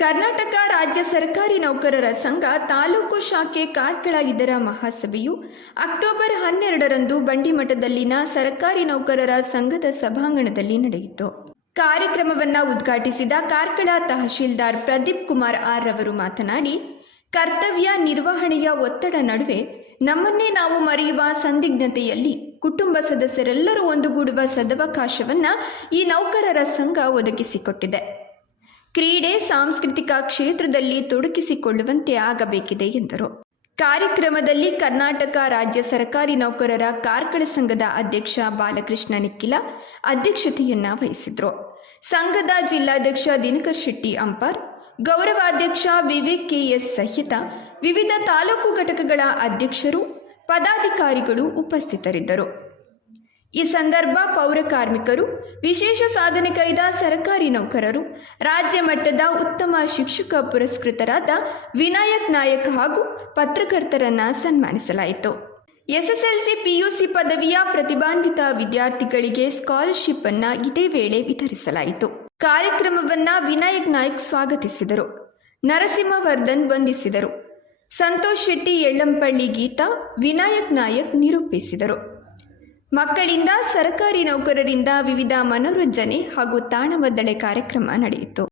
ಕರ್ನಾಟಕ ರಾಜ್ಯ ಸರ್ಕಾರಿ ನೌಕರರ ಸಂಘ ತಾಲೂಕು ಶಾಖೆ ಕಾರ್ಕಳ ಇದರ ಮಹಾಸಭೆಯು ಅಕ್ಟೋಬರ್ ಹನ್ನೆರಡರಂದು ಬಂಡಿಮಠದಲ್ಲಿನ ಸರ್ಕಾರಿ ನೌಕರರ ಸಂಘದ ಸಭಾಂಗಣದಲ್ಲಿ ನಡೆಯಿತು. ಕಾರ್ಯಕ್ರಮವನ್ನು ಉದ್ಘಾಟಿಸಿದ ಕಾರ್ಕಳ ತಹಶೀಲ್ದಾರ್ ಪ್ರದೀಪ್ ಕುಮಾರ್ ಆರ್ ರವರು ಮಾತನಾಡಿ, ಕರ್ತವ್ಯ ನಿರ್ವಹಣೆಯ ಒತ್ತಡ ನಡುವೆ ನಮ್ಮನ್ನೇ ನಾವು ಮರೆಯುವ ಸಂದಿಗ್ಧತೆಯಲ್ಲಿ ಕುಟುಂಬ ಸದಸ್ಯರೆಲ್ಲರೂ ಒಂದುಗೂಡುವ ಸದವಕಾಶವನ್ನು ಈ ನೌಕರರ ಸಂಘ ಒದಗಿಸಿಕೊಟ್ಟಿದೆ. ಕ್ರೀಡೆ ಸಾಂಸ್ಕೃತಿಕ ಕ್ಷೇತ್ರದಲ್ಲಿ ತೊಡಗಿಸಿಕೊಳ್ಳುವಂತೆ ಆಗಬೇಕಿದೆ ಎಂದರು. ಕಾರ್ಯಕ್ರಮದಲ್ಲಿ ಕರ್ನಾಟಕ ರಾಜ್ಯ ಸರ್ಕಾರಿ ನೌಕರರ ಕಾರ್ಕಳ ಸಂಘದ ಅಧ್ಯಕ್ಷ ಬಾಲಕೃಷ್ಣ ನಿಖಿಲ ಅಧ್ಯಕ್ಷತೆಯನ್ನ ವಹಿಸಿದ್ರು. ಸಂಘದ ಜಿಲ್ಲಾಧ್ಯಕ್ಷ ದಿನಕರ್ ಶೆಟ್ಟಿ ಅಂಪಾರ್, ಗೌರವಾಧ್ಯಕ್ಷ ವಿವೇಕ್ ಕೆಎಸ್ ಸಹಿತ ವಿವಿಧ ತಾಲೂಕು ಘಟಕಗಳ ಅಧ್ಯಕ್ಷರು, ಪದಾಧಿಕಾರಿಗಳು ಉಪಸ್ಥಿತರಿದ್ದರು. ಈ ಸಂದರ್ಭ ಪೌರ ಕಾರ್ಮಿಕರು, ವಿಶೇಷ ಸಾಧನೆ ಕೈದ ಸರ್ಕಾರಿ ನೌಕರರು, ರಾಜ್ಯ ಮಟ್ಟದ ಉತ್ತಮ ಶಿಕ್ಷಕ ಪುರಸ್ಕೃತರಾದ ವಿನಾಯಕ್ ನಾಯಕ್ ಹಾಗೂ ಪತ್ರಕರ್ತರನ್ನ ಸನ್ಮಾನಿಸಲಾಯಿತು. ಎಸ್ಎಸ್ಎಲ್ಸಿ ಪಿಯುಸಿ ಪದವಿಯ ಪ್ರತಿಭಾನ್ವಿತ ವಿದ್ಯಾರ್ಥಿಗಳಿಗೆ ಸ್ಕಾಲರ್ಶಿಪ್ ಅನ್ನ ಇದೇ ವೇಳೆ ವಿತರಿಸಲಾಯಿತು. ಕಾರ್ಯಕ್ರಮವನ್ನ ವಿನಾಯಕ್ ನಾಯಕ್ ಸ್ವಾಗತಿಸಿದರು. ನರಸಿಂಹವರ್ಧನ್ ವಂದಿಸಿದರು. ಸಂತೋಷ್ ಶೆಟ್ಟಿ ಎಳ್ಳಂಪಳ್ಳಿ ಗೀತಾ ವಿನಾಯಕ್ ನಾಯಕ್ ನಿರೂಪಿಸಿದರು. ಮಕ್ಕಳಿಂದ ಸರ್ಕಾರಿ ನೌಕರರಿಂದ ವಿವಿಧ ಮನೋರಂಜನೆ ಹಾಗೂ ತಾಣವದ್ದಳೆ ಕಾರ್ಯಕ್ರಮ ನಡೆಯಿತು.